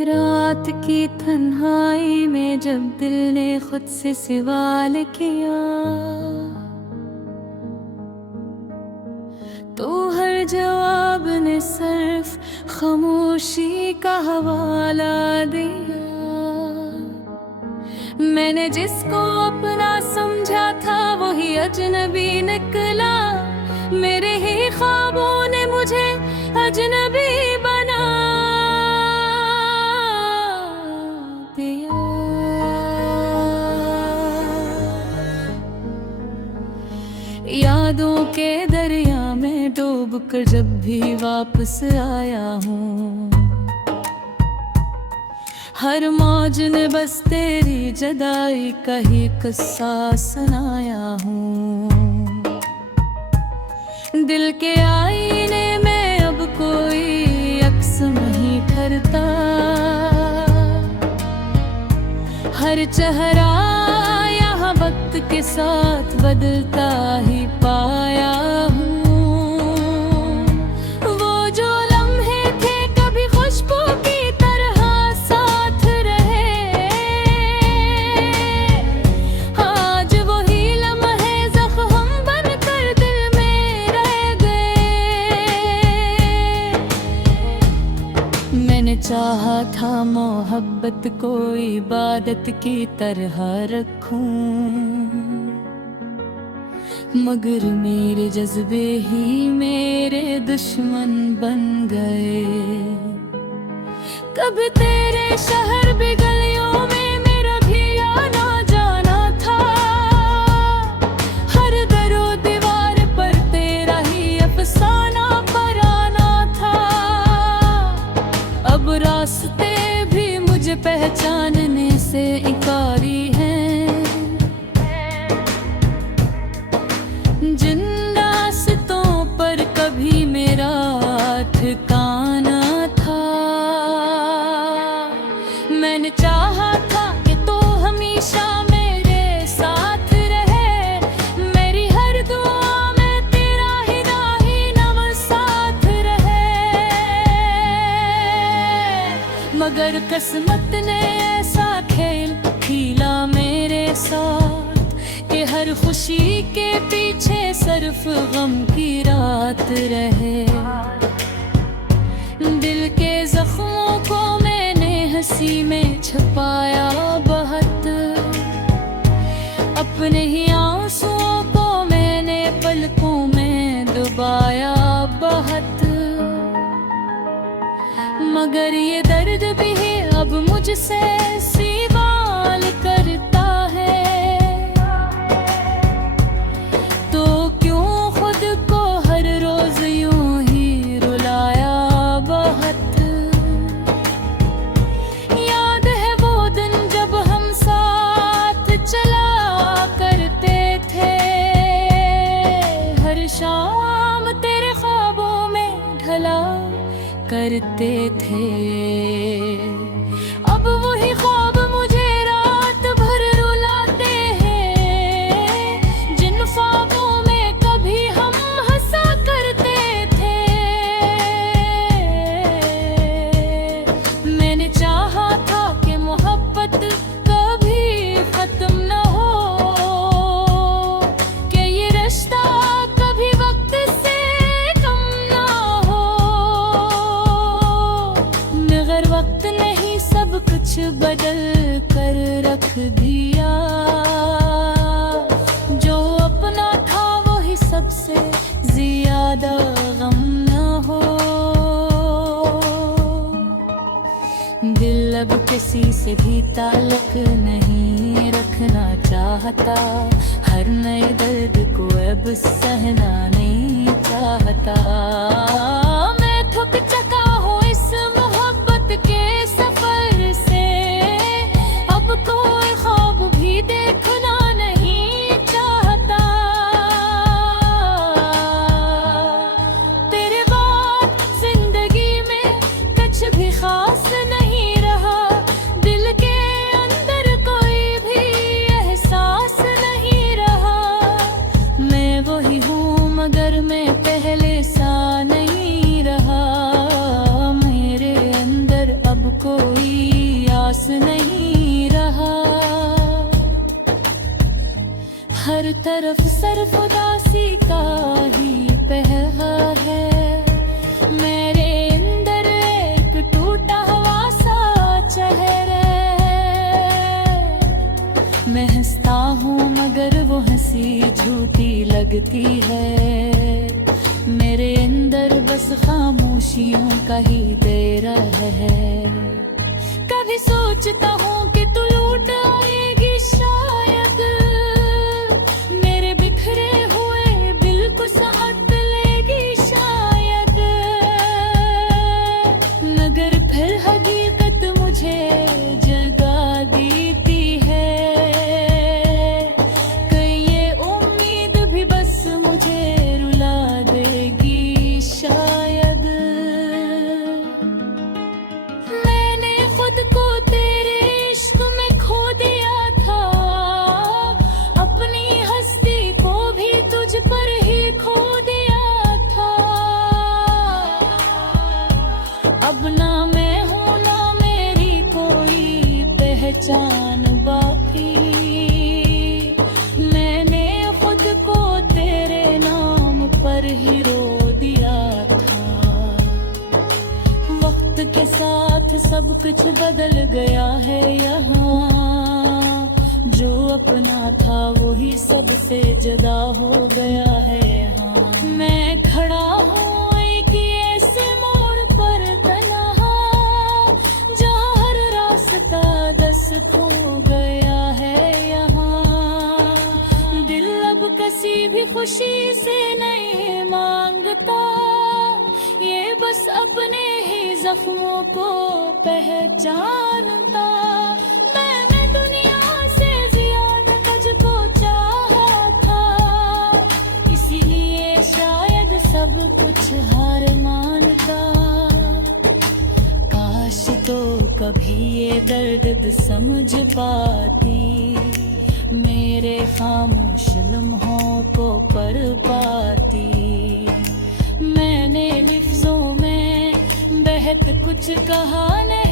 रात की तन्हाई में जब दिल ने खुद से सवाल किया, तो हर जवाब ने सिर्फ खामोशी का हवाला दिया। मैंने जिसको अपना समझा था वही अजनबी निकला, मेरे ही ख्वाबों ने मुझे अजनबी बना दिया। यादों के दरिया में डूब कर जब भी वापस आया हूँ, हर मौज ने बस तेरी जुदाई का ही किस्सा सुनाया हूँ। दिल के आईने में अब कोई अक्स नहीं ठहरता, हर चेहरा यहाँ वक्त के साथ बदलता ही पाया हूँ। वो जो लम्हे थे कभी खुशबू की तरह साथ रहे, आज वही लम्हे जख्म बनकर दिल में रह गए। मैंने चाहा था मोहब्बत को इबादत की तरह रखूं, मगर मेरे जज्बे ही मेरे दुश्मन बन गए। कब तेरे शहर भी गलियों में मेरा भी आना जाना था, हर दरो दीवार पर तेरा ही अफसाना पराना था। अब रास्ते भी मुझे पहचानने से इकारी हैं, जिन रास्तों पर कभी मेरा ठिकाना था। मैंने चाहा था कि तू हमेशा मेरे साथ रहे, मेरी हर दुआ में तेरा ही नाम साथ रहे। मगर किस्मत ने ऐसा खेल खेला मेरे साथ कि हर खुशी के पीछे सिर्फ गम की रात रहे। दिल के जख्मों को मैंने हंसी में छुपाया बहुत, अपने ही आंसुओं को मैंने पलकों में डुबाया बहुत। मगर ये दर्द भी अब मुझसे सवाल करता है, तो क्यों खुद को हर रोज यूं ही रुलाया बहुत। याद है वो दिन जब हम साथ चला करते थे, हर शाम तेरे ख्वाबों में ढला करते थे। अब वही ख्वाब मुझे रात भर रुलाते हैं, जिन ख्वाबों में कभी हम हंसा करते थे। मैंने चाहा था कि मोहब्बत कभी खत्म न हो, कि ये रिश्ता कभी वक्त से कम न हो। मगर वक्त ने ही सब कुछ बदल कर रख दिया, जो अपना था वही सबसे ज्यादा गम न हो। दिल अब किसी से भी ताल्लुक नहीं रखना चाहता, हर नए दर्द को अब सहना नहीं चाहता। मैं थक चुका हूँ इस मोहब्बत के सफर से, अब कोई ख्वाब भी देखना नहीं चाहता। तेरे बाद जिंदगी में कुछ भी खास नहीं रहा, दिल के अंदर कोई भी एहसास नहीं रहा। मैं वही हूँ तरफ सिर्फ उदासी का ही पहरा है। मेरे अंदर एक टूटा हुआ सा चेहरा, मैं हंसता हूँ मगर वो हंसी झूठी लगती है। मेरे अंदर बस खामोशियों का ही देर है। कभी सोचता हूँ कि तू लौट आएगी शायद, मेरे बिखरे हुए दिल को साथ लेगी शायद, मगर फिर हकीकत मुझे जगा देती है। कहीं ये उम्मीद भी बस मुझे रुला देगी शायद। मैंने खुद को तेरे इश्क में खो दिया था, अपनी हस्ती को भी तुझ पर ही खो दिया था। अब ना मैं हूँ ना मेरी कोई पहचान बाकी, मैंने खुद को तेरे नाम पर ही रो दिया था। वक्त के साथ सब कुछ बदल गया है यहाँ, जो अपना था वही सबसे जुदा हो गया है यहाँ। मैं खड़ा हूँ एक ऐसे मोड़ पर तन्हा, जहाँ हर रास्ता दस्त हो गया है यहाँ। दिल अब किसी भी खुशी से नहीं मांगता, ये बस अपने ही जख्मों को पहचानता। मैं दुनिया से ज्यादा तुझको चाहा था, इसीलिए शायद सब कुछ हार मानता। काश तो कभी ये दर्द समझ पाती, मेरे खामोश लम्हों को पढ़ पाती। मैंने लिफ्जों में बहक कुछ कहा नहीं,